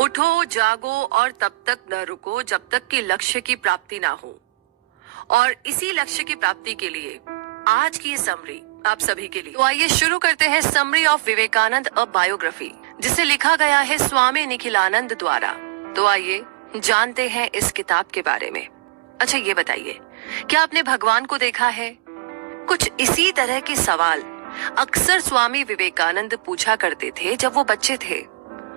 उठो, जागो और तब तक न रुको जब तक कि लक्ष्य की प्राप्ति ना हो। और इसी लक्ष्य की प्राप्ति के लिए आज की ये समरी आप सभी के लिए। तो आइए शुरू करते हैं summary of Vivekananda a biography, जिसे लिखा गया है स्वामी निखिलानंद द्वारा। तो आइए जानते हैं इस किताब के बारे में। अच्छा ये बताइए, क्या आपने भगवान को देखा है? कुछ इसी तरह के सवाल अक्सर स्वामी विवेकानंद पूछा करते थे जब वो बच्चे थे।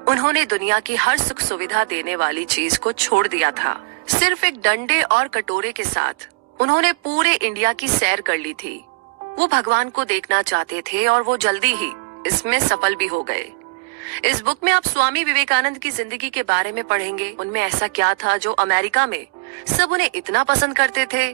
उन्होंने दुनिया की हर सुख सुविधा देने वाली चीज को छोड़ दिया था। सिर्फ एक डंडे और कटोरे के साथ उन्होंने पूरे इंडिया की सैर कर ली थी। वो भगवान को देखना चाहते थे और वो जल्दी ही इसमें सफल भी हो गए। इस बुक में आप स्वामी विवेकानंद की जिंदगी के बारे में पढ़ेंगे। उनमें ऐसा क्या था जो अमेरिका में सब उन्हें इतना पसंद करते थे?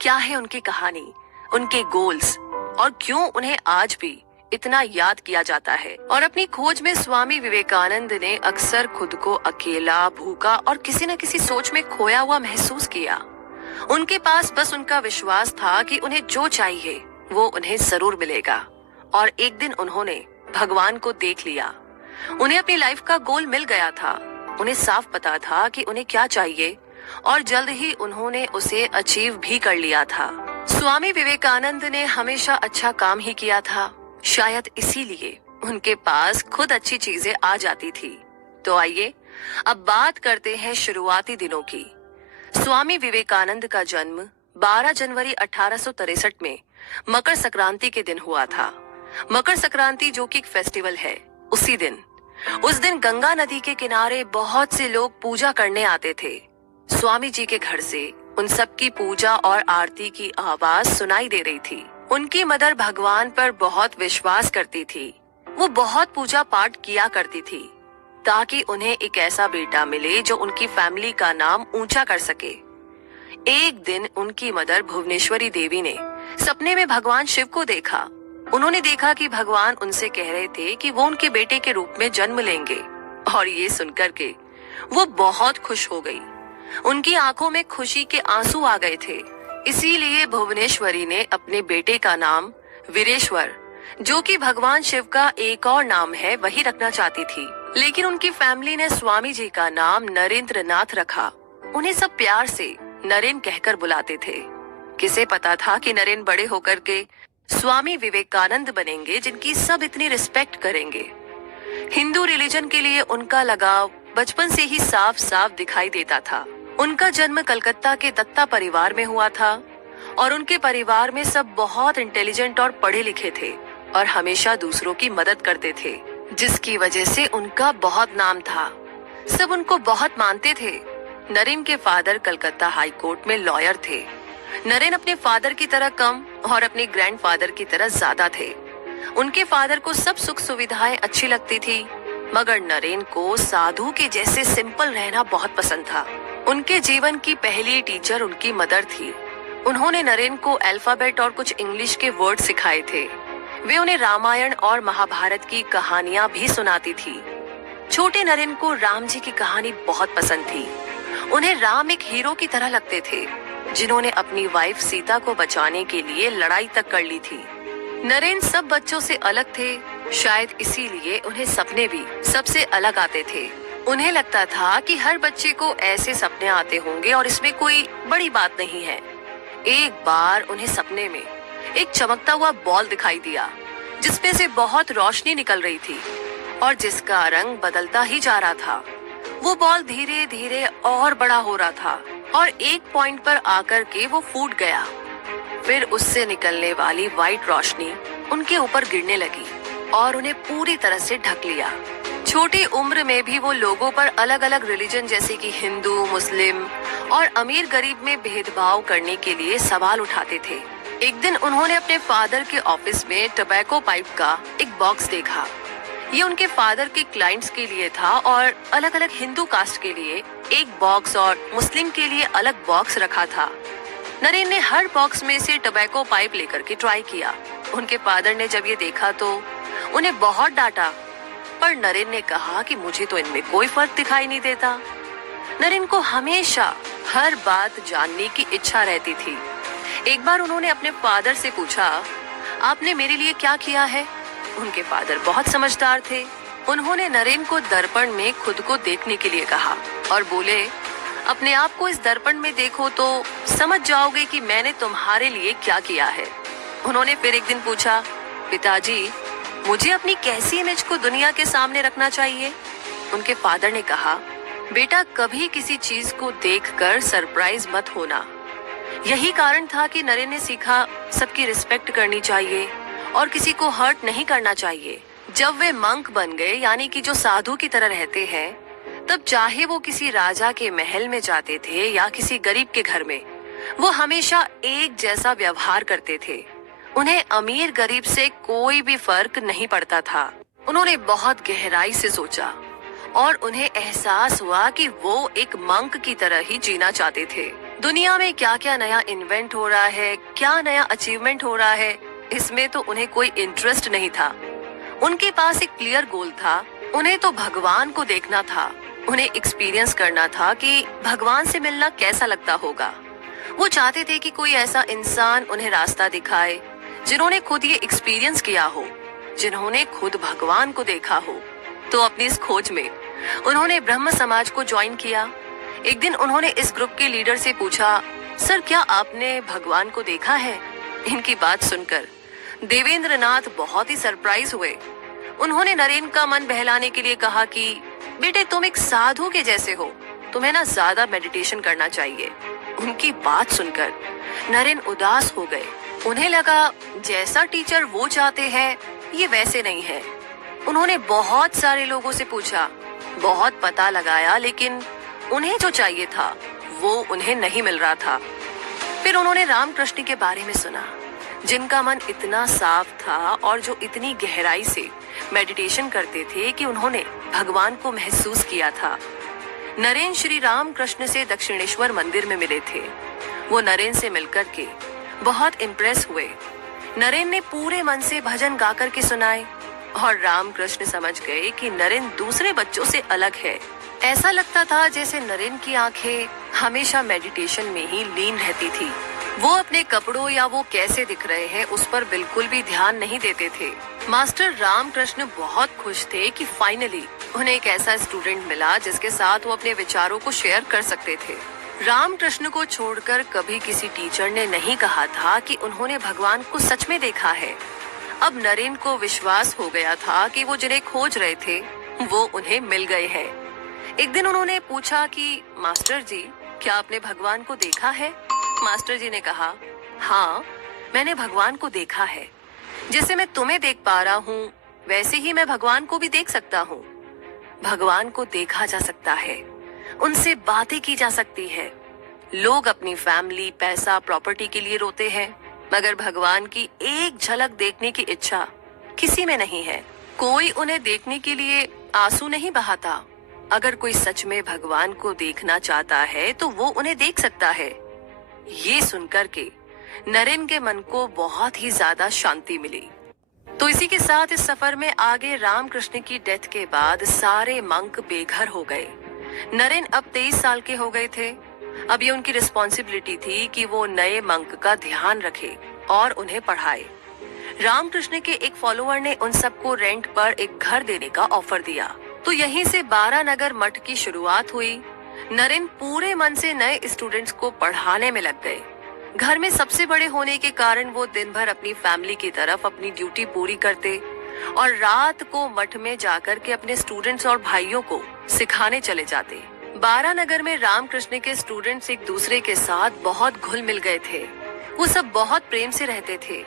क्या है उनकी कहानी, उनके गोल्स, और क्यों उन्हें आज भी इतना याद किया जाता है? और अपनी खोज में स्वामी विवेकानंद ने अक्सर खुद को अकेला, भूखा और किसी न किसी सोच में खोया हुआ महसूस किया। उनके पास बस उनका विश्वास था कि उन्हें जो चाहिए वो उन्हें जरूर मिलेगा। और एक दिन उन्होंने भगवान को देख लिया। उन्हें अपनी लाइफ का गोल मिल गया था। उन्हें साफ पता था कि उन्हें क्या चाहिए और जल्द ही उन्होंने उसे अचीव भी कर लिया था। स्वामी विवेकानंद ने हमेशा अच्छा काम ही किया था। शायद इसीलिए उनके पास खुद अच्छी चीजें आ जाती थी। तो आइए अब बात करते हैं शुरुआती दिनों की। स्वामी विवेकानंद का जन्म 12 जनवरी 1863 में मकर संक्रांति के दिन हुआ था। मकर संक्रांति जो कि एक फेस्टिवल है, उस दिन गंगा नदी के किनारे बहुत से लोग पूजा करने आते थे। स्वामी जी के घर से उन सब की पूजा और आरती की आवाज सुनाई दे रही थी। उनकी मदर भगवान पर बहुत विश्वास करती थी। वो बहुत पूजा पाठ किया करती थी ताकि उन्हें एक ऐसा बेटा मिले जो उनकी फैमिली का नाम ऊंचा कर सके। एक दिन उनकी मदर भुवनेश्वरी देवी ने सपने में भगवान शिव को देखा। उन्होंने देखा कि भगवान उनसे कह रहे थे कि वो उनके बेटे के रूप में जन्म लेंगे। और ये सुनकर के वो बहुत खुश हो गई। उनकी आंखों में खुशी के आंसू आ गए थे। इसीलिए भुवनेश्वरी ने अपने बेटे का नाम वीरेश्वर, जो कि भगवान शिव का एक और नाम है, वही रखना चाहती थी। लेकिन उनकी फैमिली ने स्वामी जी का नाम नरेंद्र नाथ रखा। उन्हें सब प्यार से नरेन कहकर बुलाते थे। किसे पता था कि नरेन बड़े होकर के स्वामी विवेकानंद बनेंगे, जिनकी सब इतनी रिस्पेक्ट करेंगे। हिंदू रिलीजन के लिए उनका लगाव बचपन से ही साफ साफ दिखाई देता था। उनका जन्म कलकत्ता के दत्ता परिवार में हुआ था और उनके परिवार में सब बहुत इंटेलिजेंट और पढ़े लिखे थे और हमेशा दूसरों की मदद करते थे, जिसकी वजह से उनका बहुत नाम था। सब उनको बहुत मानते थे। नरेन के फादर कलकत्ता हाई कोर्ट में लॉयर थे। नरेन अपने फादर की तरह कम और अपने ग्रैंडफादर की तरह ज्यादा थे। उनके फादर को सब सुख सुविधाएं अच्छी लगती थी, मगर नरेन को साधु के जैसे सिंपल रहना बहुत पसंद था। उनके जीवन की पहली टीचर उनकी मदर थी। उन्होंने नरेन को अल्फाबेट और कुछ इंग्लिश के वर्ड सिखाए थे। वे उन्हें रामायण और महाभारत की कहानियां भी सुनाती थी। छोटे नरेन को राम जी की कहानी बहुत पसंद थी। उन्हें राम एक हीरो की तरह लगते थे, जिन्होंने अपनी वाइफ सीता को बचाने के लिए लड़ाई तक कर ली थी। नरेन सब बच्चों से अलग थे। शायद इसीलिए उन्हें सपने भी सबसे अलग आते थे। उन्हें लगता था कि हर बच्चे को ऐसे सपने आते होंगे और इसमें कोई बड़ी बात नहीं है। एक बार उन्हें सपने में एक चमकता हुआ बॉल दिखाई दिया, जिसमें से बहुत रोशनी निकल रही थी और जिसका रंग बदलता ही जा रहा था। वो बॉल धीरे धीरे और बड़ा हो रहा था और एक पॉइंट पर आकर के वो फूट गया। फिर उससे निकलने वाली व्हाइट रोशनी उनके ऊपर गिरने लगी और उन्हें पूरी तरह से ढक लिया। छोटी उम्र में भी वो लोगों पर अलग अलग रिलीजन जैसे कि हिंदू, मुस्लिम और अमीर गरीब में भेदभाव करने के लिए सवाल उठाते थे। एक दिन उन्होंने अपने फादर के ऑफिस में टोबैको पाइप का एक बॉक्स देखा। ये उनके फादर के क्लाइंट्स के लिए था और अलग अलग हिंदू कास्ट के लिए एक बॉक्स और मुस्लिम के लिए अलग बॉक्स रखा था। नरेन ने हर बॉक्स में से टोबैको पाइप लेकर के ट्राई किया। उनके फादर ने जब ये देखा तो उन्हें बहुत डांटा, पर नरेन ने कहा कि मुझे तो इनमें कोई फर्क दिखाई नहीं देता। नरेन को हमेशा हर बात जानने की इच्छा रहती थी। एक बार उन्होंने अपने फादर से पूछा, आपने मेरे लिए क्या किया है? उनके फादर बहुत समझदार थे। उन्होंने नरेन को दर्पण में खुद को देखने के लिए कहा और बोले, अपने आप को इस दर्पण में देखो तो समझ जाओगे कि मैंने तुम्हारे लिए क्या किया है। उन्होंने फिर एक दिन पूछा, पिताजी, मुझे अपनी कैसी इमेज को दुनिया के सामने रखना चाहिए? उनके फादर ने कहा, बेटा, कभी किसी चीज को देखकर सरप्राइज मत होना। यही कारण था कि नरेन ने सीखा सबकी रिस्पेक्ट करनी चाहिए और किसी को हर्ट नहीं करना चाहिए। जब वे मंक बन गए, यानी कि जो साधु की तरह रहते हैं, तब चाहे वो किसी राजा के महल में जाते थे या किसी गरीब के घर में, वो हमेशा एक जैसा व्यवहार करते थे। उन्हें अमीर गरीब से कोई भी फर्क नहीं पड़ता था। उन्होंने बहुत गहराई से सोचा और उन्हें एहसास हुआ कि वो एक मंक की तरह ही जीना चाहते थे। दुनिया में क्या क्या नया इन्वेंट हो रहा है, क्या नया अचीवमेंट हो रहा है, इसमें तो उन्हें कोई इंटरेस्ट नहीं था। उनके पास एक क्लियर गोल था, उन्हें तो भगवान को देखना था। उन्हें एक्सपीरियंस करना था कि भगवान से मिलना कैसा लगता होगा। वो चाहते थे कि कोई ऐसा इंसान उन्हें रास्ता दिखाए जिन्होंने खुद ये एक्सपीरियंस किया हो, जिन्होंने खुद भगवान को देखा हो। तो अपनी इस खोज में उन्होंने ब्रह्म समाज को ज्वाइन किया। एक दिन उन्होंने इस ग्रुप के लीडर से पूछा, सर, क्या आपने भगवान को देखा है? इनकी बात सुनकर देवेंद्र नाथ बहुत ही सरप्राइज हुए। उन्होंने नरेन का मन बहलाने के लिए कहा कि बेटे, तुम एक साधु के जैसे हो, तुम्हें ना ज्यादा मेडिटेशन करना चाहिए। उनकी बात सुनकर नरेन उदास हो गए। उन्हें लगा जैसा टीचर वो चाहते हैं ये वैसे नहीं है। उन्होंने बहुत सारे लोगों से पूछा, बहुत पता लगाया, लेकिन उन्हें जो चाहिए था वो उन्हें नहीं मिल रहा था। फिर उन्होंने रामकृष्ण के बारे में सुना, जिनका मन इतना साफ था और जो इतनी गहराई से मेडिटेशन करते थे कि उन्होंने भगवान को महसूस किया था। नरेन श्री रामकृष्ण से दक्षिणेश्वर मंदिर में मिले थे। वो नरेन से मिलकर के बहुत इम्प्रेस हुए। नरेन ने पूरे मन से भजन गाकर के सुनाए और रामकृष्ण समझ गए कि नरेन दूसरे बच्चों से अलग है। ऐसा लगता था जैसे नरेन की आंखें हमेशा मेडिटेशन में ही लीन रहती थी। वो अपने कपड़ों या वो कैसे दिख रहे हैं उस पर बिल्कुल भी ध्यान नहीं देते थे। मास्टर रामकृष्ण बहुत खुश थे कि फाइनली उन्हें एक ऐसा स्टूडेंट मिला जिसके साथ वो अपने विचारों को शेयर कर सकते थे। रामकृष्ण को छोड़कर कभी किसी टीचर ने नहीं कहा था कि उन्होंने भगवान को सच में देखा है। अब नरेन को विश्वास हो गया था कि वो जिन्हें खोज रहे थे वो उन्हें मिल गए हैं। एक दिन उन्होंने पूछा कि मास्टर जी, क्या आपने भगवान को देखा है? मास्टर जी ने कहा, हाँ, मैंने भगवान को देखा है। जैसे मैं तुम्हें देख पा रहा हूँ वैसे ही मैं भगवान को भी देख सकता हूँ। भगवान को देखा जा सकता है, उनसे बातें की जा सकती है। लोग अपनी फैमिली, पैसा, प्रॉपर्टी के लिए रोते हैं, मगर भगवान की एक झलक देखने की इच्छा किसी में नहीं है। कोई उन्हें देखने के लिए आंसू नहीं बहाता। अगर कोई सच में भगवान को देखना चाहता है तो वो उन्हें देख सकता है। ये सुनकर के नरेन के मन को बहुत ही ज्यादा शांति मिली। तो इसी के साथ इस सफर में आगे रामकृष्ण की डेथ के बाद सारे मंक बेघर हो गए। नरेन अब 23 साल के हो गए थे। अब ये उनकी रिस्पॉन्सिबिलिटी थी कि वो नए मंक का ध्यान रखे और उन्हें पढ़ाए। रामकृष्ण के एक फॉलोअर ने उन सबको रेंट पर एक घर देने का ऑफर दिया। तो यहीं से 12 नगर मठ की शुरुआत हुई। नरेन पूरे मन से नए स्टूडेंट्स को पढ़ाने में लग गए। घर में सबसे बड़े होने के कारण वो दिन भर अपनी फैमिली की तरफ अपनी ड्यूटी पूरी करते और रात को मठ में जाकर के अपने स्टूडेंट्स और भाइयों को सिखाने चले जाते। 12 नगर में रामकृष्ण के स्टूडेंट्स एक दूसरे के साथ बहुत घुल मिल गए थे। वो सब बहुत प्रेम से रहते थे।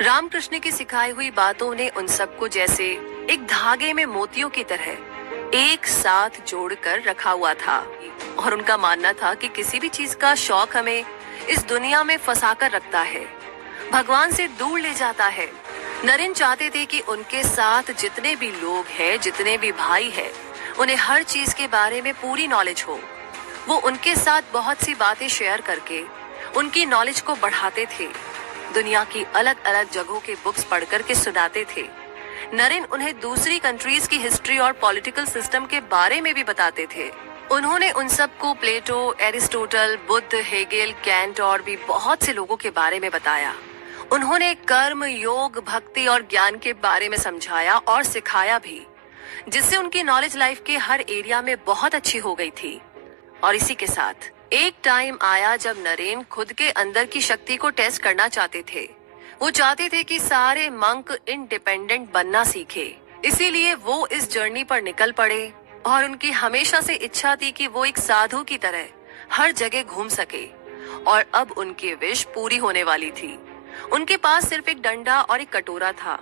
रामकृष्ण की सिखाई हुई बातों ने उन सबको जैसे एक धागे में मोतियों की तरह एक साथ जोड़कर रखा हुआ था और उनका मानना था कि किसी भी चीज का शौक हमें इस दुनिया में फंसाकर रखता है, भगवान से दूर ले जाता है। नरेन चाहते थे कि उनके साथ जितने भी लोग हैं, जितने भी भाई हैं, उन्हें हर चीज के बारे में पूरी नॉलेज हो। वो उनके साथ बहुत सी बातें शेयर करके उनकी नॉलेज को बढ़ाते थे। दुनिया की अलग अलग जगहों के बुक्स पढ़ कर के सुनाते थे। नरेन उन्हें दूसरी कंट्रीज की हिस्ट्री और पॉलिटिकल सिस्टम के बारे में भी बताते थे। उन्होंने उन सबको प्लेटो, एरिस्टोटल, बुद्ध, हेगेल, कैंट और भी बहुत से लोगों के बारे में बताया। उन्होंने कर्म, योग, भक्ति और ज्ञान के बारे में समझाया और सिखाया भी। जिससे उनकी नॉलेज लाइफ के हर एरिया में बहुत अच्छी हो गई थी। और इसी के साथ एक टाइम आया जब नरेन खुद के अंदर की शक्ति को टेस्ट करना चाहते थे। वो चाहते थे कि सारे मंक इंडिपेंडेंट बनना सीखे, इसीलिए वो इस जर्नी पर निकल पड़े। और उनकी हमेशा से इच्छा थी कि वो एक साधु की तरह हर जगह घूम सके, और अब उनकी विश पूरी होने वाली थी। उनके पास सिर्फ एक डंडा और एक कटोरा था,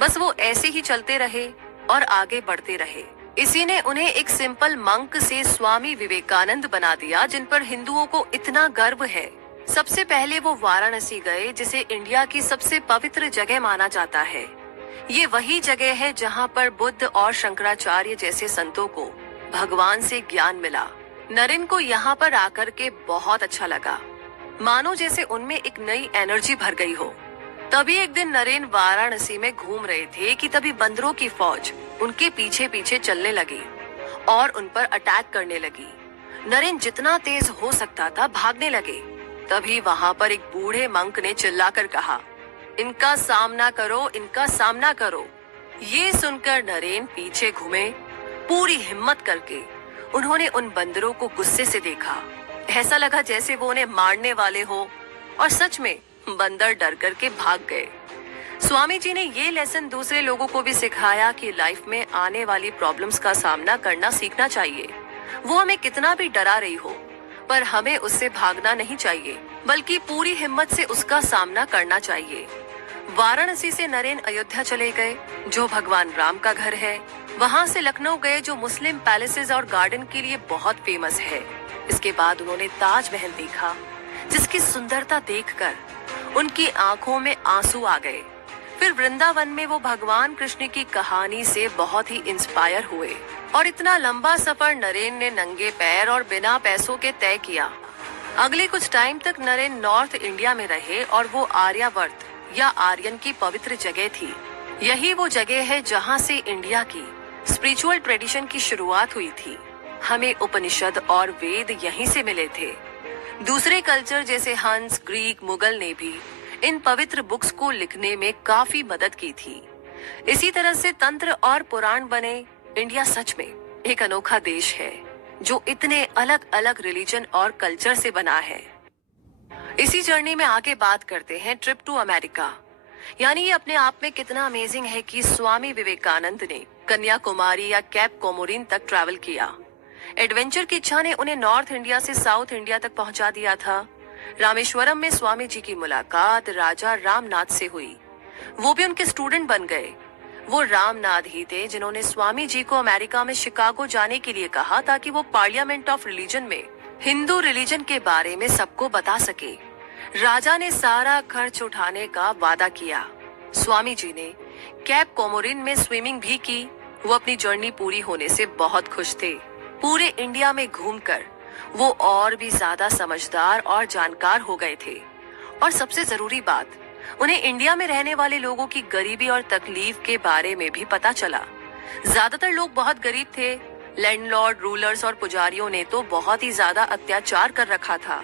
बस वो ऐसे ही चलते रहे और आगे बढ़ते रहे। इसी ने उन्हें एक सिंपल मंक से स्वामी विवेकानंद बना दिया, जिन पर हिंदुओं को इतना गर्व है। सबसे पहले वो वाराणसी गए, जिसे इंडिया की सबसे पवित्र जगह माना जाता है। ये वही जगह है जहाँ पर बुद्ध और शंकराचार्य जैसे संतों को भगवान से ज्ञान मिला। नरेन को यहाँ पर आकर के बहुत अच्छा लगा, मानो जैसे उनमें एक नई एनर्जी भर गई हो। तभी एक दिन नरेन वाराणसी में घूम रहे थे कि तभी बंदरों की फौज उनके पीछे पीछे चलने लगी और उन पर अटैक करने लगी। नरेन जितना तेज हो सकता था भागने लगे। तभी वहाँ पर एक बूढ़े मंक ने चिल्लाकर कहा, इनका सामना करो, इनका सामना करो। ये सुनकर नरेन पीछे घूमे। पूरी हिम्मत करके उन्होंने उन बंदरों को गुस्से से देखा। ऐसा लगा जैसे वो उन्हें मारने वाले हो, और सच में बंदर डर करके भाग गए। स्वामी जी ने ये लेसन दूसरे लोगों को भी सिखाया कि लाइफ में आने वाली प्रॉब्लम्स का सामना करना सीखना चाहिए। वो हमें कितना भी डरा रही हो, पर हमें उससे भागना नहीं चाहिए, बल्कि पूरी हिम्मत से उसका सामना करना चाहिए। वाराणसी से नरेन अयोध्या चले गए, जो भगवान राम का घर है। वहाँ से लखनऊ गए, जो मुस्लिम पैलेसेस और गार्डन के लिए बहुत फेमस है। इसके बाद उन्होंने ताजमहल देखा, जिसकी सुंदरता देखकर उनकी आंखों में आंसू आ गए। फिर वृंदावन में वो भगवान कृष्ण की कहानी से बहुत ही इंस्पायर हुए, और इतना लंबा सफर नरेन ने नंगे पैर और बिना पैसों के तय किया। अगले कुछ टाइम तक नरेन नॉर्थ इंडिया में रहे, और वो आर्यावर्त या आर्यन की पवित्र जगह थी। यही वो जगह है जहाँ से इंडिया की स्पिरिचुअल ट्रेडिशन की शुरुआत हुई थी। हमें उपनिषद और वेद यहीं से मिले थे। दूसरे कल्चर जैसे हंस, ग्रीक, मुगल ने भी इन पवित्र बुक्स को लिखने में काफी मदद की थी। इसी तरह से तंत्र और पुराण बने। इंडिया सच में एक अनोखा देश है, जो इतने अलग अलग रिलीजन और कल्चर से बना है। इसी जर्नी में आगे बात करते हैं ट्रिप टू अमेरिका। यानी ये अपने आप में कितना अमेजिंग है कि स्वामी विवेकानंद ने कन्याकुमारी या कैप कोमोरिन तक ट्रैवल किया। एडवेंचर की इच्छा ने उन्हें नॉर्थ इंडिया से साउथ इंडिया तक पहुंचा दिया था। रामेश्वरम में स्वामी जी की मुलाकात राजा रामनाथ से हुई। वो भी उनके स्टूडेंट बन गए। वो रामनाथ ही थे जिन्होंने स्वामी जी को अमेरिका में शिकागो जाने के लिए कहा, ताकि वो पार्लियामेंट ऑफ रिलीजन में हिंदू रिलीजन के बारे में सबको बता सके। राजा ने सारा खर्च उठाने का वादा किया। स्वामी जी ने कैप कोमोरिन में स्विमिंग भी की। वो अपनी जर्नी पूरी होने से बहुत खुश थे। पूरे इंडिया में घूमकर वो और भी ज्यादा समझदार और जानकार हो गए थे। और सबसे जरूरी बात, उन्हें इंडिया में रहने वाले लोगों की गरीबी और तकलीफ के बारे में भी पता चला। ज्यादातर लोग बहुत गरीब थे। लैंडलॉर्ड, रूलर्स और पुजारियों ने तो बहुत ही ज्यादा अत्याचार कर रखा था।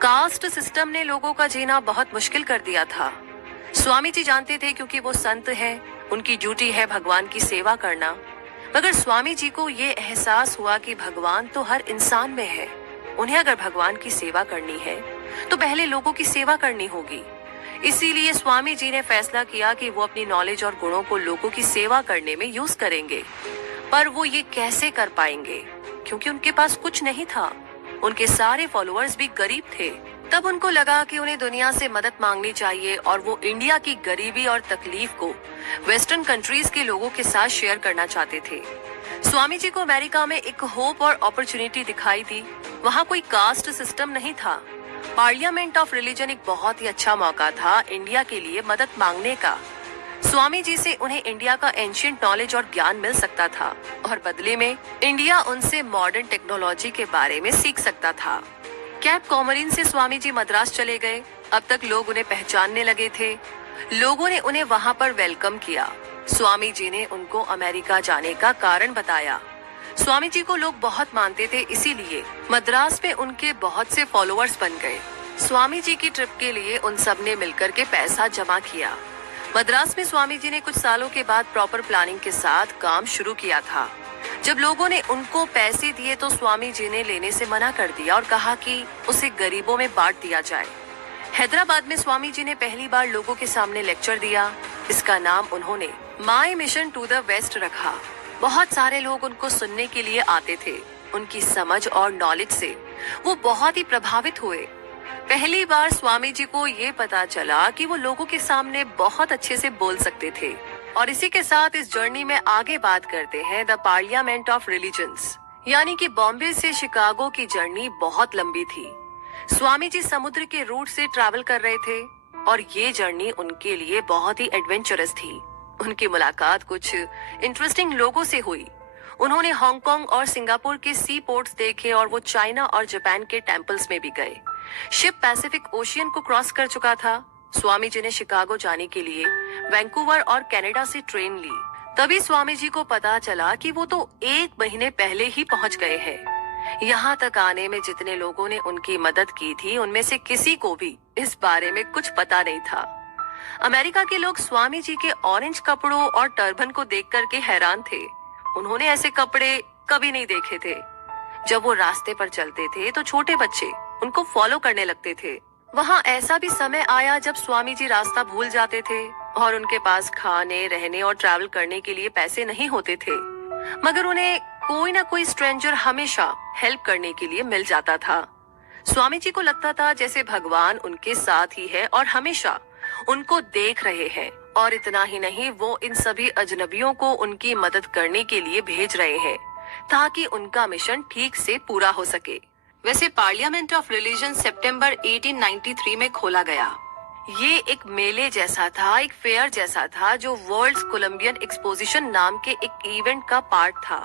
कास्ट सिस्टम ने लोगों का जीना बहुत मुश्किल कर दिया था। स्वामी जी जानते थे, क्योंकि वो संत हैं, उनकी ड्यूटी है भगवान की सेवा करना। मगर स्वामी जी को ये एहसास हुआ कि भगवान तो हर इंसान में है। उन्हें अगर भगवान की सेवा करनी है तो पहले लोगों की सेवा करनी होगी। इसीलिए स्वामी जी ने फैसला किया कि वो अपनी नॉलेज और गुणों को लोगों की सेवा करने में यूज करेंगे। पर वो ये कैसे कर पाएंगे, क्योंकि उनके पास कुछ नहीं था। उनके सारे फॉलोअर्स भी गरीब थे। तब उनको लगा कि उन्हें दुनिया से मदद मांगनी चाहिए, और वो इंडिया की गरीबी और तकलीफ को वेस्टर्न कंट्रीज के लोगों के साथ शेयर करना चाहते थे। स्वामी जी को अमेरिका में एक होप और अपॉर्चुनिटी दिखाई दी। वहाँ कोई कास्ट सिस्टम नहीं था। पार्लियामेंट ऑफ रिलीजन एक बहुत ही अच्छा मौका था इंडिया के लिए मदद मांगने का। स्वामी जी से उन्हें इंडिया का एंशिएंट नॉलेज और ज्ञान मिल सकता था, और बदले में इंडिया उनसे मॉडर्न टेक्नोलॉजी के बारे में सीख सकता था। कैप कोमोरिन से स्वामी जी मद्रास चले गए। अब तक लोग उन्हें पहचानने लगे थे। लोगों ने उन्हें वहाँ पर वेलकम किया। स्वामी जी ने उनको अमेरिका जाने का कारण बताया। स्वामी जी को लोग बहुत मानते थे, इसीलिए मद्रास में उनके बहुत से फॉलोअर्स बन गए। स्वामी जी की ट्रिप के लिए उन सब ने मिलकर के पैसा जमा किया। मद्रास में स्वामी जी ने कुछ सालों के बाद प्रॉपर प्लानिंग के साथ काम शुरू किया था। जब लोगों ने उनको पैसे दिए तो स्वामी जी ने लेने से मना कर दिया और कहा कि उसे गरीबों में बांट दिया जाए। हैदराबाद में स्वामी जी ने पहली बार लोगों के सामने लेक्चर दिया। इसका नाम उन्होंने my mission to the west रखा। बहुत सारे लोग उनको सुनने के लिए आते थे। उनकी समझ और नॉलेज से वो बहुत ही प्रभावित हुए। पहली बार स्वामी जी को ये पता चला कि वो लोगों के सामने बहुत अच्छे से बोल सकते थे। और इसी के साथ इस जर्नी में आगे बात करते हैं द पार्लियामेंट ऑफ रिलीजन्स, यानी कि बॉम्बे से शिकागो की जर्नी बहुत लंबी थी। स्वामी जी समुद्र के रूट से ट्रैवल कर रहे थे और ये जर्नी उनके लिए बहुत ही एडवेंचरस थी। उनकी मुलाकात कुछ इंटरेस्टिंग लोगों से हुई। उन्होंने हांगकांग और सिंगापुर के सी पोर्ट्स देखे और वो चाइना और जापान के टेम्पल्स में भी गए। शिप पैसिफिक ओशियन को क्रॉस कर चुका था। स्वामी जी ने शिकागो जाने के लिए वैंकूवर और कनाडा से ट्रेन ली। तभी स्वामी जी को पता चला कि वो तो 1 महीने पहले ही पहुंच गए हैं। यहाँ तक आने में जितने लोगों ने उनकी मदद की थी उनमें से किसी को भी इस बारे में कुछ पता नहीं था। अमेरिका के लोग स्वामी जी के ऑरेंज कपड़ों और टर्बन को देख करके हैरान थे। उन्होंने ऐसे कपड़े कभी नहीं देखे थे। जब वो रास्ते पर चलते थे तो छोटे बच्चे उनको फॉलो करने लगते थे। वहाँ ऐसा भी समय आया जब स्वामी जी रास्ता भूल जाते थे और उनके पास खाने, रहने और ट्रैवल करने के लिए पैसे नहीं होते थे, मगर उन्हें कोई ना कोई स्ट्रेंजर हमेशा हेल्प करने के लिए मिल जाता था। स्वामी जी को लगता था जैसे भगवान उनके साथ ही है और हमेशा उनको देख रहे हैं। और इतना ही नहीं, वो इन सभी अजनबियों को उनकी मदद करने के लिए भेज रहे हैं ताकि उनका मिशन ठीक से पूरा हो सके। वैसे पार्लियामेंट ऑफ रिलीजन सितंबर 1893 में खोला गया। ये एक मेले जैसा था, एक फेयर जैसा था जो वर्ल्ड कोलंबियन एक्सपोजिशन नाम के एक इवेंट का पार्ट था।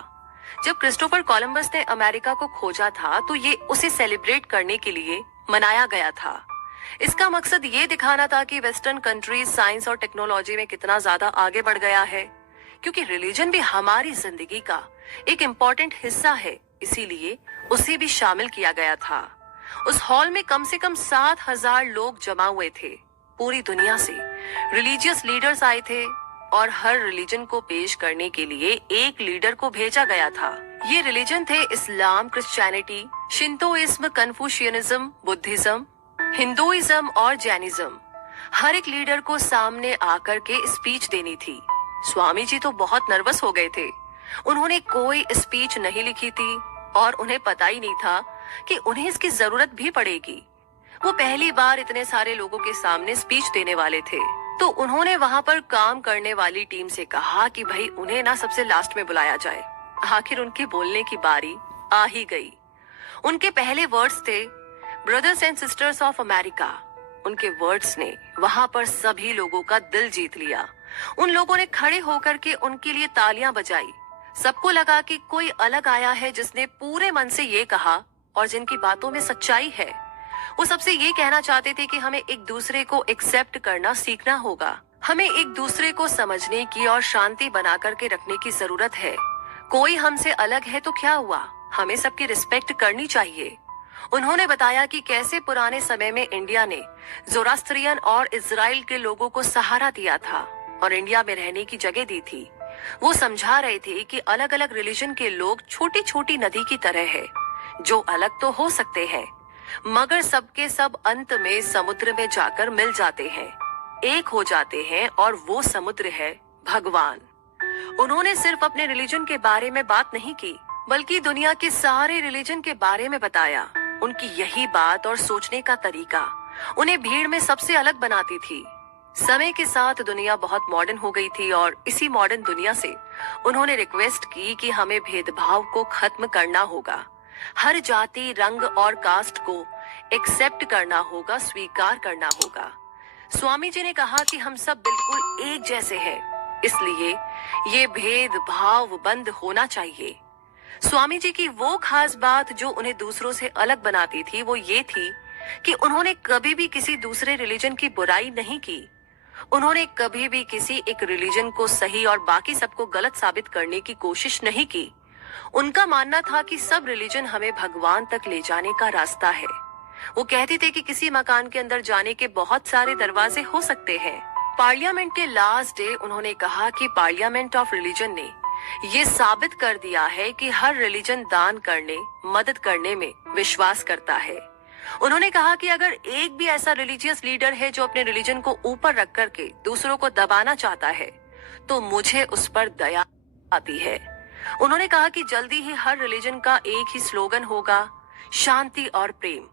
जब क्रिस्टोफर कोलंबस ने अमेरिका को खोजा था तो ये उसे सेलिब्रेट करने के लिए मनाया गया था। इसका मकसद ये दिखाना था कि वेस्टर्न कंट्रीज साइंस और टेक्नोलॉजी में कितना ज्यादा आगे बढ़ गया है, क्योंकि रिलीजन भी हमारी जिंदगी का एक इम्पोर्टेंट हिस्सा है, इसीलिए उसे भी शामिल किया गया था। उस हॉल में कम से कम 7,000 लोग जमा हुए थे। पूरी दुनिया से रिलीजियस लीडर्स आए थे और हर रिलीजन को पेश करने के लिए एक लीडर को भेजा गया था। ये रिलीजन थे इस्लाम, क्रिश्चियनिटी, शिंतोइज्म, कन्फ्यूशियनिज्म, बुद्धिज्म, हिंदुइज्म और जैनिज्म। हर एक लीडर को सामने आकर के स्पीच देनी थी। स्वामी जी तो बहुत नर्वस हो गए थे। उन्होंने कोई स्पीच नहीं लिखी थी और उन्हें पता ही नहीं था कि उन्हें इसकी जरूरत भी पड़ेगी। वो पहली बार इतने सारे लोगों के सामने स्पीच देने वाले थे, तो उन्होंने वहाँ पर काम करने वाली टीम से कहा कि भाई उन्हें ना सबसे लास्ट में बुलाया जाए। आखिर उनके बोलने की बारी आ ही गई। उनके पहले वर्ड्स थे, brothers and sisters of America. उनके वर्ड्स ने वहाँ पर सभी लोगों का दिल जीत लिया। उन लोगों ने खड़े होकर के उनके लिए तालियां बजाई। सबको लगा कि कोई अलग आया है जिसने पूरे मन से ये कहा और जिनकी बातों में सच्चाई है। वो सबसे ये कहना चाहते थे कि हमें एक दूसरे को एक्सेप्ट करना सीखना होगा। हमें एक दूसरे को समझने की और शांति बना करके रखने की जरूरत है। कोई हमसे अलग है तो क्या हुआ, हमें सबकी रिस्पेक्ट करनी चाहिए। उन्होंने बताया कि कैसे पुराने समय में इंडिया ने जोरास्ट्रियन और इजराइल के लोगों को सहारा दिया था और इंडिया में रहने की जगह दी थी। वो समझा रहे थे कि अलग अलग रिलीजन के लोग छोटी छोटी नदी की तरह है, जो अलग तो हो सकते हैं मगर सबके सब अंत में समुद्र में जाकर मिल जाते हैं, एक हो जाते हैं और वो समुद्र है भगवान। उन्होंने सिर्फ अपने रिलीजन के बारे में बात नहीं की बल्कि दुनिया के सारे रिलीजन के बारे में बताया। उनकी यही बात और सोचने का तरीका उन्हें भीड़ में सबसे अलग बनाती थी। समय के साथ दुनिया बहुत मॉडर्न हो गई थी और इसी मॉडर्न दुनिया से उन्होंने रिक्वेस्ट की कि हमें भेदभाव को खत्म करना होगा। हर जाति, रंग और कास्ट को एक्सेप्ट करना होगा, स्वीकार करना होगा। स्वामी जी ने कहा कि हम सब बिल्कुल एक जैसे हैं, इसलिए ये भेदभाव बंद होना चाहिए। स्वामी जी की वो खास बात जो उन्हें दूसरों से अलग बनाती थी वो ये थी कि उन्होंने कभी भी किसी दूसरे रिलीजन की बुराई नहीं की। उन्होंने कभी भी किसी एक रिलीजन को सही और बाकी सबको गलत साबित करने की कोशिश नहीं की। उनका मानना था कि सब रिलीजन हमें भगवान तक ले जाने का रास्ता है। वो कहते थे कि किसी मकान के अंदर जाने के बहुत सारे दरवाजे हो सकते हैं, पार्लियामेंट के लास्ट डे उन्होंने कहा कि पार्लियामेंट ऑफ रिलीजन ने ये साबित कर दिया है कि हर रिलीजन दान करने, मदद करने में विश्वास करता है। उन्होंने कहा कि अगर एक भी ऐसा रिलीजियस लीडर है जो अपने रिलीजन को ऊपर रख करके दूसरों को दबाना चाहता है, तो मुझे उस पर दया आती है। उन्होंने कहा कि जल्दी ही हर रिलीजन का एक ही स्लोगन होगा, शांति और प्रेम,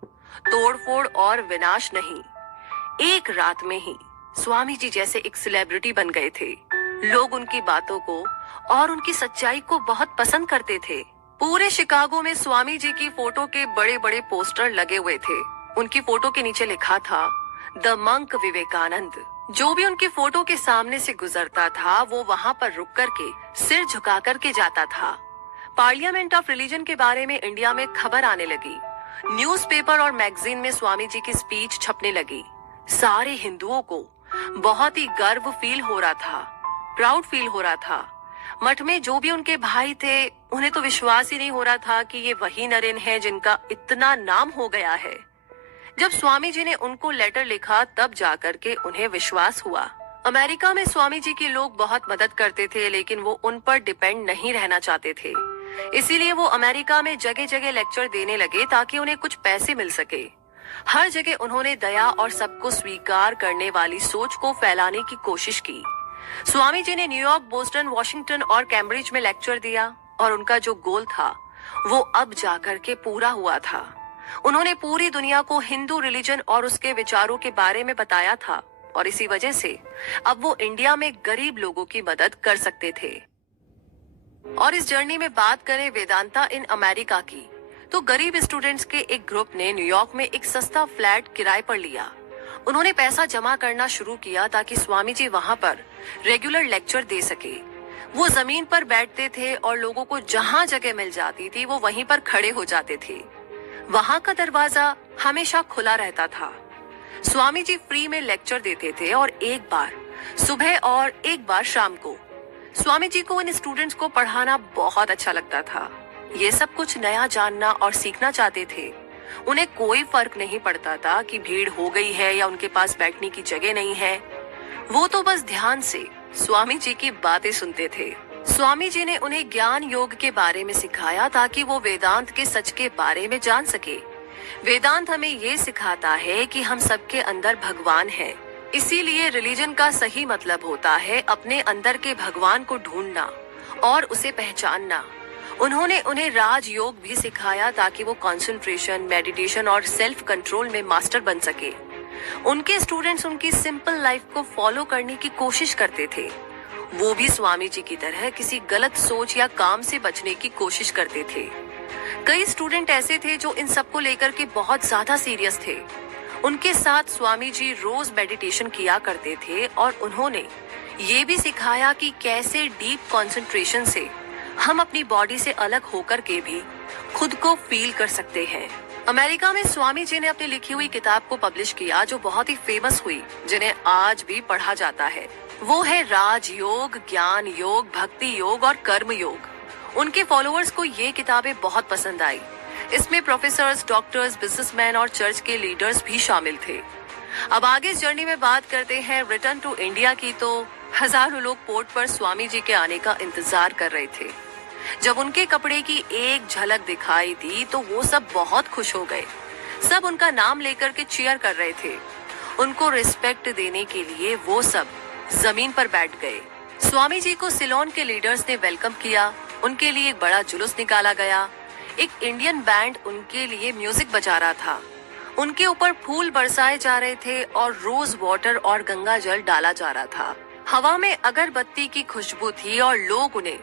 तोड़फोड़ और विनाश नहीं। एक रात में ही स्वामी जी जैसे एक सेलिब्रिटी बन गए थे। लोग उनकी बातों को और उनकी सच्चाई को बहुत पसंद करते थे। पूरे शिकागो में स्वामी जी की फोटो के बड़े बड़े पोस्टर लगे हुए थे। उनकी फोटो के नीचे लिखा था, द मंक विवेकानंद। जो भी उनकी फोटो के सामने से गुजरता था वो वहाँ पर रुक करके सिर झुका करके जाता था। पार्लियामेंट ऑफ रिलीजन के बारे में इंडिया में खबर आने लगी। न्यूज़पेपर और मैगजीन में स्वामी जी की स्पीच छपने लगी। सारे हिंदुओं को बहुत ही गर्व फील हो रहा था, प्राउड फील हो रहा था। मठ में जो भी उनके भाई थे, उन्हें तो विश्वास ही नहीं हो रहा था कि ये वही नरेन है जिनका इतना नाम हो गया है। जब स्वामी जी ने उनको लेटर लिखा तब जाकर के उन्हें विश्वास हुआ। अमेरिका में स्वामी जी की लोग बहुत मदद करते थे, लेकिन वो उन पर डिपेंड नहीं रहना चाहते थे। इसीलिए वो अमेरिका में जगह जगह लेक्चर देने लगे ताकि उन्हें कुछ पैसे मिल सके। हर जगह उन्होंने दया और सबको स्वीकार करने वाली सोच को फैलाने की कोशिश की। स्वामी जी ने न्यूयॉर्क, बोस्टन, वॉशिंगटन और कैम्ब्रिज में लेक्चर दिया और उनका जो गोल था वो अब जाकर के पूरा हुआ था। उन्होंने पूरी दुनिया को हिंदू रिलीजन और उसके विचारों के बारे में बताया था और इसी वजह से अब वो इंडिया में गरीब लोगों की मदद कर सकते थे। और इस जर्नी में बात करें वेदांता इन अमेरिका की, तो गरीब स्टूडेंट्स के एक ग्रुप ने न्यूयॉर्क में एक सस्ता फ्लैट किराए पर लिया। उन्होंने पैसा जमा करना शुरू किया ताकि स्वामी जी वहाँ पर रेगुलर लेक्चर दे सके। वो जमीन पर बैठते थे और लोगों को जहाँ जगह मिल जाती थी वो वहीं पर खड़े हो जाते थे। वहाँ का दरवाजा हमेशा खुला रहता था। स्वामी जी फ्री में लेक्चर देते थे और एक बार सुबह और एक बार शाम को। स्वामी जी को इन स्टूडेंट्स को पढ़ाना बहुत अच्छा लगता था। ये सब कुछ नया जानना और सीखना चाहते थे। उन्हें कोई फर्क नहीं पड़ता था कि भीड़ हो गई है या उनके पास बैठने की जगह नहीं है। वो तो बस ध्यान से स्वामी जी की बातें सुनते थे। स्वामी जी ने उन्हें ज्ञान योग के बारे में सिखाया ताकि वो वेदांत के सच के बारे में जान सके। वेदांत हमें ये सिखाता है कि हम सबके अंदर भगवान है। इसीलिए रिलीजन का सही मतलब होता है अपने अंदर के भगवान को ढूंढना और उसे पहचानना। उन्होंने उन्हें राजयोग भी सिखाया ताकि वो कंसंट्रेशन, मेडिटेशन और सेल्फ कंट्रोल में मास्टर बन सके। उनके स्टूडेंट्स उनकी सिंपल लाइफ को फॉलो करने की कोशिश करते थे। वो भी स्वामी जी की तरह किसी गलत सोच या काम से बचने की कोशिश करते थे। कई स्टूडेंट ऐसे थे जो इन सब को लेकर के बहुत ज्यादा सीरियस थे। उनके साथ स्वामी जी रोज मेडिटेशन किया करते थे और उन्होंने ये भी सिखाया कि कैसे डीप कंसंट्रेशन से हम अपनी बॉडी से अलग होकर के भी खुद को फील कर सकते हैं। अमेरिका में स्वामी जी ने अपनी लिखी हुई किताब को पब्लिश किया जो बहुत ही फेमस हुई, जिन्हें आज भी पढ़ा जाता है। वो है राजयोग, ज्ञान योग, भक्ति योग और कर्म योग। उनके फॉलोअर्स को ये किताबें बहुत पसंद आई। इसमें प्रोफेसर्स, डॉक्टर्स, बिजनेसमैन और चर्च के लीडर्स भी शामिल थे। अब आगे इस जर्नी में बात करते हैं रिटर्न टू इंडिया की। तो हजारों लोग पोर्ट पर स्वामी जी के आने का इंतजार कर रहे थे। जब उनके कपड़े की एक झलक दिखाई दी तो वो सब बहुत खुश हो गए। सब उनका नाम लेकर के चीयर कर रहे थे। उनको रिस्पेक्ट देने के लिए वो सब जमीन पर बैठ गए। स्वामी जी को सिलोन के लीडर्स ने वेलकम किया। उनके लिए एक बड़ा जुलूस निकाला गया। एक इंडियन बैंड उनके लिए म्यूजिक बजा रहा था। उनके ऊपर फूल बरसाए जा रहे थे और रोज वाटर और गंगा जल डाला जा रहा था। हवा में अगरबत्ती की खुशबू थी और लोग उन्हें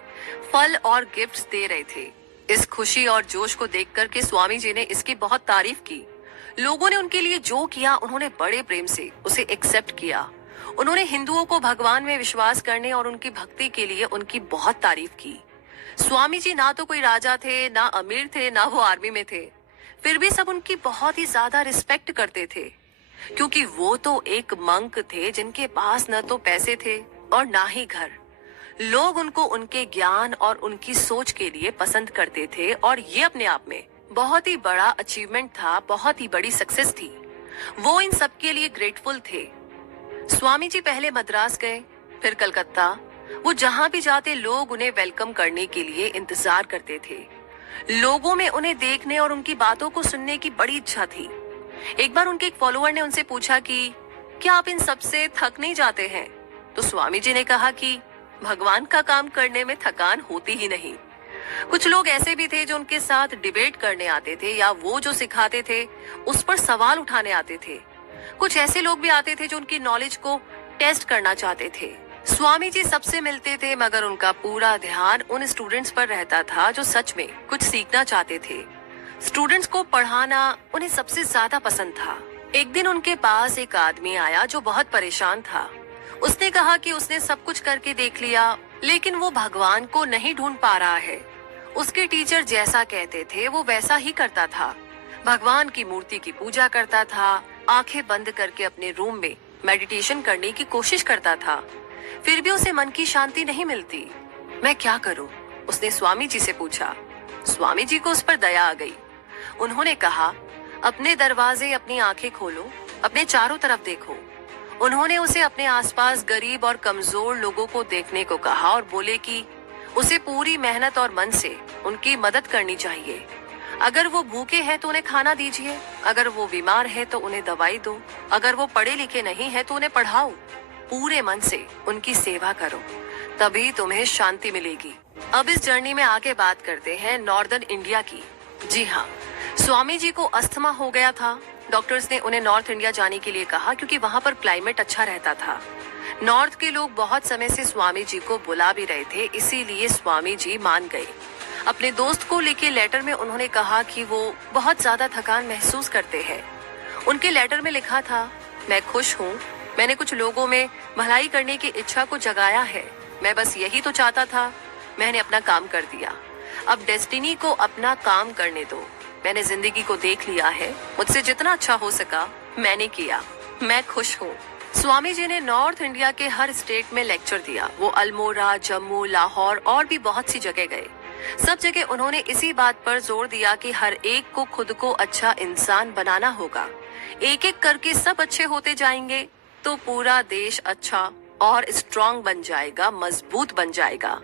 फल और गिफ्ट्स दे रहे थे। इस खुशी और जोश को देख कर के स्वामी जी ने इसकी बहुत तारीफ की। लोगों ने उनके लिए जो किया उन्होंने बड़े प्रेम से उसे एक्सेप्ट किया। उन्होंने हिंदुओं को भगवान में विश्वास करने और उनकी भक्ति के लिए उनकी बहुत तारीफ की। स्वामी जी ना तो कोई राजा थे, ना अमीर थे, ना वो आर्मी में थे, फिर भी सब उनकी बहुत ही ज्यादा रिस्पेक्ट करते थे, क्योंकि वो तो एक मंक थे जिनके पास न तो पैसे थे और ना ही घर। लोग उनको उनके ज्ञान और उनकी सोच के लिए पसंद करते थे और ये अपने आप में बहुत ही बड़ा अचीवमेंट था, बहुत ही बड़ी सक्सेस थी। वो इन सब के लिए ग्रेटफुल थे। स्वामी जी पहले मद्रास गए, फिर कलकत्ता। वो जहाँ भी जाते लोग उन्हें वेलकम करने के लिए इंतजार करते थे। लोगों में उन्हें देखने और उनकी बातों को सुनने की बड़ी इच्छा थी। एक बार उनके एक फॉलोअर ने उनसे पूछा कि क्या आप इन सब से थक नहीं जाते हैं? तो स्वामी जी ने कहा कि भगवान का काम करने में थकान होती ही नहीं। कुछ लोग ऐसे भी थे जो उनके साथ डिबेट करने आते थे या वो जो सिखाते थे उस पर सवाल उठाने आते थे। कुछ ऐसे लोग भी आते थे जो उनकी नॉलेज को टेस्ट करना चाहते थे। स्वामी जी सबसे मिलते थे, मगर उनका पूरा ध्यान उन स्टूडेंट्स पर रहता था जो सच में कुछ सीखना चाहते थे। स्टूडेंट्स को पढ़ाना उन्हें सबसे ज्यादा पसंद था। एक दिन उनके पास एक आदमी आया जो बहुत परेशान था। उसने कहा कि उसने सब कुछ करके देख लिया, लेकिन वो भगवान को नहीं ढूंढ पा रहा है। उसके टीचर जैसा कहते थे वो वैसा ही करता था। भगवान की मूर्ति की पूजा करता था, आंखें बंद करके अपने रूम में मेडिटेशन करने की कोशिश करता था, फिर भी उसे मन की शांति नहीं मिलती। मैं क्या करूं? उसने स्वामी जी से पूछा। स्वामी जी को उस पर दया आ गई। उन्होंने कहा, अपने दरवाजे, अपनी आंखें खोलो, अपने चारों तरफ देखो। उन्होंने उसे अपने आसपास गरीब और कमजोर लोगों को देखने को कहा और बोले कि उसे पूरी मेहनत और मन से उनकी मदद करनी चाहिए। अगर वो भूखे हैं तो उन्हें खाना दीजिए, अगर वो बीमार है तो उन्हें दवाई दो, अगर वो पढ़े लिखे नहीं है तो उन्हें पढ़ाओ। पूरे मन से उनकी सेवा करो, तभी तुम्हें शांति मिलेगी। अब इस जर्नी में आगे बात करते हैं नॉर्दर्न इंडिया की। जी हाँ, स्वामी जी को अस्थमा हो गया था। डॉक्टर्स ने उन्हें नॉर्थ इंडिया जाने के लिए कहा क्योंकि वहाँ पर क्लाइमेट अच्छा रहता था। नॉर्थ के लोग बहुत समय से स्वामी जी को बुला भी रहे थे, इसीलिए स्वामी जी मान गए। अपने दोस्त को लिखे लेटर में उन्होंने कहा कि वो बहुत ज्यादा थकान महसूस करते हैं। उनके लेटर में लिखा था, मैं खुश हूँ, मैंने कुछ लोगों में भलाई करने की इच्छा को जगाया है। मैं बस यही तो चाहता था, मैंने अपना काम कर दिया। अब डेस्टिनी को अपना काम करने दो। मैंने जिंदगी को देख लिया है, मुझसे जितना अच्छा हो सका मैंने किया, मैं खुश हूँ। स्वामी जी ने नॉर्थ इंडिया के हर स्टेट में लेक्चर दिया। वो अल्मोड़ा, जम्मू, लाहौर और भी बहुत सी जगह गए। सब जगह उन्होंने इसी बात पर जोर दिया कि हर एक को खुद को अच्छा इंसान बनाना होगा। एक एक करके सब अच्छे होते जाएंगे तो पूरा देश अच्छा और स्ट्रांग बन जाएगा, मजबूत बन जाएगा।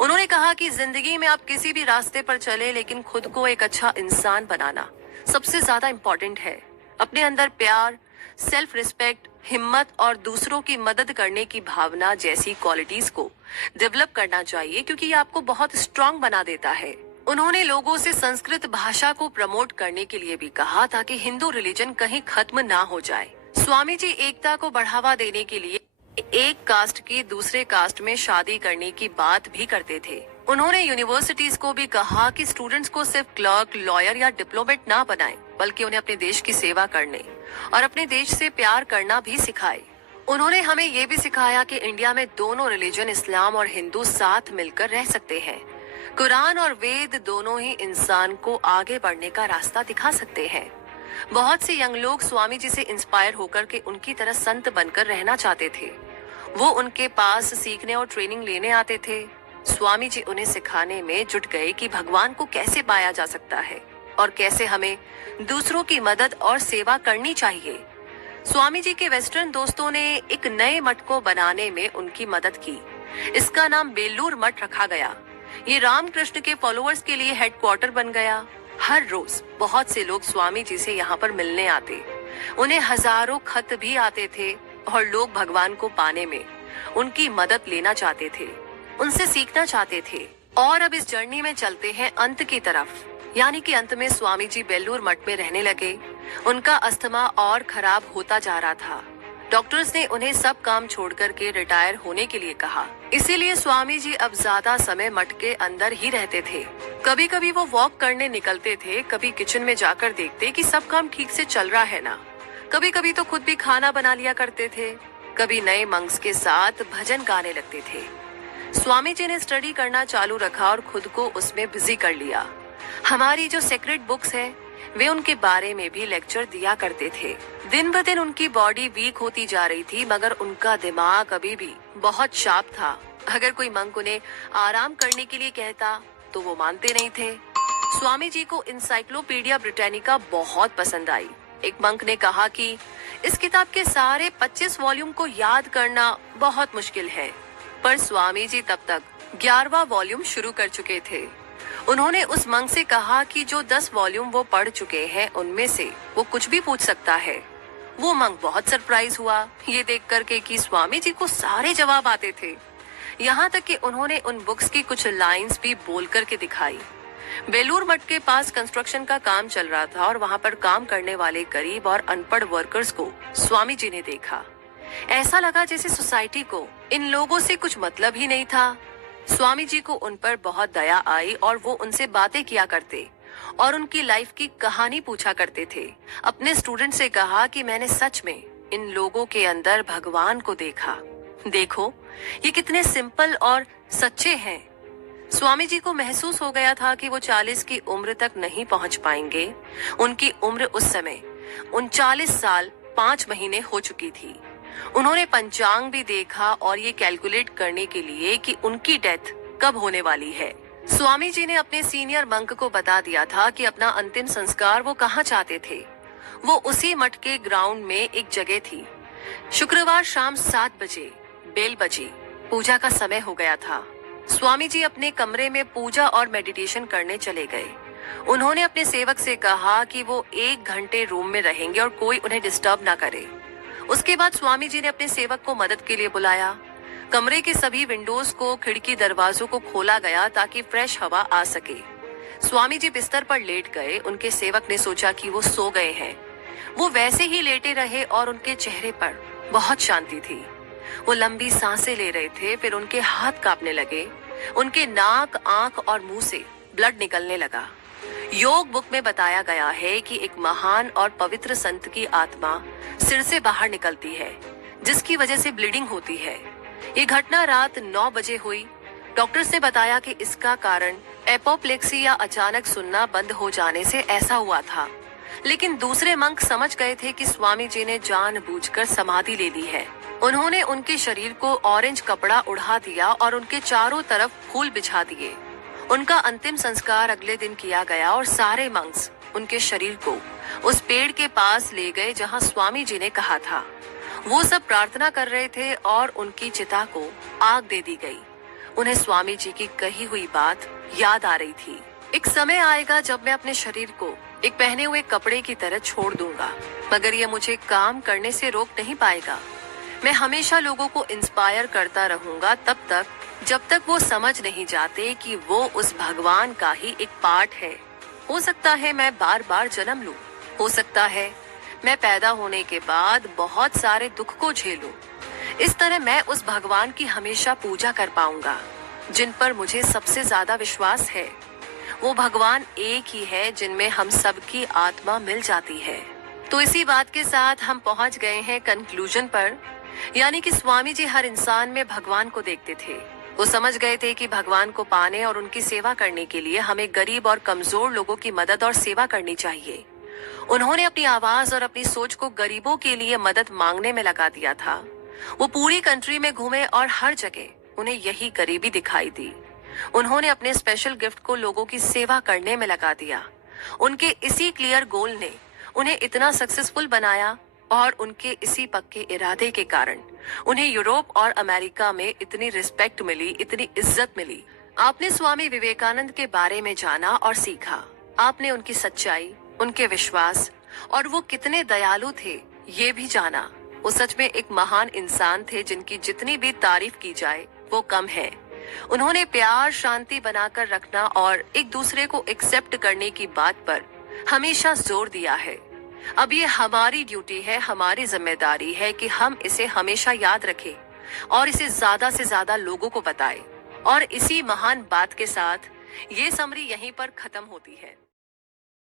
उन्होंने कहा कि जिंदगी में आप किसी भी रास्ते पर चले, लेकिन खुद को एक अच्छा इंसान बनाना सबसे ज्यादा इम्पोर्टेंट है। अपने अंदर प्यार, सेल्फ रिस्पेक्ट, हिम्मत और दूसरों की मदद करने की भावना जैसी क्वालिटीज को डेवलप करना चाहिए, क्योंकि ये आपको बहुत स्ट्रांग बना देता है। उन्होंने लोगों से संस्कृत भाषा को प्रमोट करने के लिए भी कहा ताकि हिंदू रिलीजन कहीं खत्म ना हो जाए। स्वामी जी एकता को बढ़ावा देने के लिए एक कास्ट की दूसरे कास्ट में शादी करने की बात भी करते थे। उन्होंने यूनिवर्सिटीज को भी कहा कि स्टूडेंट्स को सिर्फ क्लर्क, लॉयर या डिप्लोमेट ना बनाएं, बल्कि उन्हें अपने देश की सेवा करने और अपने देश से प्यार करना भी सिखाए। उन्होंने हमें ये भी सिखाया कि इंडिया में दोनों रिलीजन, इस्लाम और हिंदू, साथ मिलकर रह सकते हैं। कुरान और वेद दोनों ही इंसान को आगे बढ़ने का रास्ता दिखा सकते हैं। बहुत से यंग लोग स्वामी जी से इंस्पायर होकर के उनकी तरह संत बनकर रहना चाहते थे। वो उनके पास सीखने और ट्रेनिंग लेने आते थे। स्वामी जी उन्हें सिखाने में जुट गए कि भगवान को कैसे पाया जा सकता है और कैसे हमें दूसरों की मदद और सेवा करनी चाहिए। स्वामी जी के वेस्टर्न दोस्तों ने एक नए मठ को बनाने में उनकी मदद की। इसका नाम बेलूर मठ रखा गया। ये रामकृष्ण के फॉलोअर्स के लिए हेडक्वार्टर बन गया। हर रोज बहुत से लोग स्वामी जी से यहाँ पर मिलने आते। उन्हें हजारों खत भी आते थे और लोग भगवान को पाने में उनकी मदद लेना चाहते थे, उनसे सीखना चाहते थे। और अब इस जर्नी में चलते हैं अंत की तरफ, यानी कि अंत में स्वामी जी बेलूर मठ में रहने लगे। उनका अस्थमा और खराब होता जा रहा था। डॉक्टर्स ने उन्हें सब काम छोड़ करके रिटायर होने के लिए कहा। इसीलिए स्वामी जी अब ज्यादा समय मठ के अंदर ही रहते थे। कभी कभी वो वॉक करने निकलते थे, कभी किचन में जाकर देखते कि सब काम ठीक से चल रहा है ना। कभी कभी तो खुद भी खाना बना लिया करते थे। कभी नए मंक्स के साथ भजन गाने लगते थे। स्वामी जी ने स्टडी करना चालू रखा और खुद को उसमें बिजी कर लिया। हमारी जो सेक्रेट बुक्स है वे उनके बारे में भी लेक्चर दिया करते थे। दिन ब दिन उनकी बॉडी वीक होती जा रही थी, मगर उनका दिमाग अभी भी बहुत शार्प था। अगर कोई मंक उन्हें आराम करने के लिए कहता तो वो मानते नहीं थे। स्वामी जी को इंसाइक्लोपीडिया ब्रिटानिका बहुत पसंद आई। एक मंक ने कहा कि इस किताब के सारे 25 वॉल्यूम को याद करना बहुत मुश्किल है। पर स्वामी जी तब तक 11वां वॉल्यूम शुरू कर चुके थे। उन्होंने उस मंक से कहा कि जो 10 वॉल्यूम वो पढ़ चुके हैं उनमें से वो कुछ भी पूछ सकता है। वो मंक बहुत सरप्राइज हुआ ये देख करके कि स्वामी जी को सारे जवाब आते थे। यहाँ तक कि उन्होंने उन बुक्स की कुछ लाइंस भी बोल करके दिखाई। बेलूर मठ के पास कंस्ट्रक्शन का काम चल रहा था और वहाँ पर काम करने वाले गरीब और अनपढ़ वर्कर्स को स्वामी जी ने देखा। ऐसा लगा जैसे सोसाइटी को इन लोगों से कुछ मतलब ही नहीं था। स्वामी जी को उन पर बहुत दया आई और वो उनसे बातें किया करते और उनकी लाइफ की कहानी पूछा करते थे। अपने स्टूडेंट से कहा कि मैंने सच में इन लोगों के अंदर भगवान को देखा। देखो ये कितने सिंपल और सच्चे हैं। स्वामी जी को महसूस हो गया था कि वो 40 की उम्र तक नहीं पहुंच पाएंगे। उनकी उम्र उस समय 39 साल 5 महीने हो चुकी थी। उन्होंने पंचांग भी देखा और ये कैलकुलेट करने के लिए कि उनकी डेथ कब होने वाली है। स्वामी जी ने अपने सीनियर मंक को बता दिया था कि अपना अंतिम संस्कार वो कहाँ चाहते थे। वो उसी मठ के ग्राउंड में एक जगह थी। शुक्रवार शाम 7 बजे बेल बजी। पूजा का समय हो गया था। स्वामी जी अपने कमरे में पूजा और मेडिटेशन करने चले गए। उन्होंने अपने सेवक से कहा कि वो 1 घंटे रूम में रहेंगे और कोई उन्हें डिस्टर्ब ना करे। उसके बाद स्वामी जी ने अपने सेवक को मदद के लिए बुलाया। कमरे के सभी विंडोज को, खिड़की दरवाजों को खोला गया ताकि फ्रेश हवा आ सके। स्वामी जी बिस्तर पर लेट गए। उनके सेवक ने सोचा कि वो सो गए हैं। वो वैसे ही लेटे रहे और उनके चेहरे पर बहुत शांति थी। वो लंबी सांसें ले रहे थे। फिर उनके हाथ कांपने लगे। उनके नाक, आंख और मुंह से ब्लड निकलने लगा। योग बुक में बताया गया है कि एक महान और पवित्र संत की आत्मा सिर से बाहर निकलती है, जिसकी वजह से ब्लीडिंग होती है। ये घटना रात 9 बजे हुई। डॉक्टर्स ने बताया कि इसका कारण एपोप्लेक्सी या अचानक सुनना बंद हो जाने से ऐसा हुआ था। लेकिन दूसरे मंक समझ गए थे कि स्वामी जी ने जानबूझकर समाधि ले ली है। उन्होंने उनके शरीर को ऑरेंज कपड़ा उड़ा दिया और उनके चारों तरफ फूल बिछा दिए। उनका अंतिम संस्कार अगले दिन किया गया और सारे मंक्स उनके शरीर को उस पेड़ के पास ले गए जहां स्वामी जी ने कहा था। वो सब प्रार्थना कर रहे थे और उनकी चिता को आग दे दी गई। उन्हें स्वामी जी की कही हुई बात याद आ रही थी। एक समय आएगा जब मैं अपने शरीर को एक पहने हुए कपड़े की तरह छोड़ दूंगा, मगर ये मुझे काम करने से रोक नहीं पाएगा। मैं हमेशा लोगों को इंस्पायर करता रहूंगा तब तक जब तक वो समझ नहीं जाते कि वो उस भगवान का ही एक पार्ट है। हो सकता है मैं बार बार जन्म लूं, हो सकता है मैं पैदा होने के बाद बहुत सारे दुख को झेलूं। इस तरह मैं उस भगवान की हमेशा पूजा कर पाऊंगा जिन पर मुझे सबसे ज्यादा विश्वास है। वो भगवान एक ही है जिनमें हम सबकी आत्मा मिल जाती है। तो इसी बात के साथ हम पहुंच गए हैं कंक्लूजन पर, यानी कि स्वामी जी हर इंसान में भगवान को देखते थे। वो समझ गए थे कि भगवान को पाने और उनकी सेवा करने के लिए हमें गरीब और कमजोर लोगों की मदद और सेवा करनी चाहिए। उन्होंने अपनी आवाज और अपनी सोच को गरीबों के लिए मदद मांगने में लगा दिया था। वो पूरी कंट्री में घूमे और हर जगह उन्हें यही गरीबी दिखाई दी। उन्होंने अपने स्पेशल गिफ्ट को लोगों की सेवा करने में लगा दिया। उनके इसी क्लियर गोल ने उन्हें इतना सक्सेसफुल बनाया और उनके इसी पक्के इरादे के कारण उन्हें यूरोप और अमेरिका में इतनी रिस्पेक्ट मिली, इतनी इज्जत मिली। आपने स्वामी विवेकानंद के बारे में जाना और सीखा। आपने उनकी सच्चाई, उनके विश्वास और वो कितने दयालु थे ये भी जाना। वो सच में एक महान इंसान थे जिनकी जितनी भी तारीफ की जाए वो कम है। उन्होंने प्यार, शांति बनाकर रखना और एक दूसरे को एक्सेप्ट करने की बात पर हमेशा जोर दिया है। अब ये हमारी ड्यूटी है, हमारी जिम्मेदारी है कि हम इसे हमेशा याद रखें और इसे ज्यादा से ज्यादा लोगों को बताएं। और इसी महान बात के साथ ये समरी यहीं पर खत्म होती है।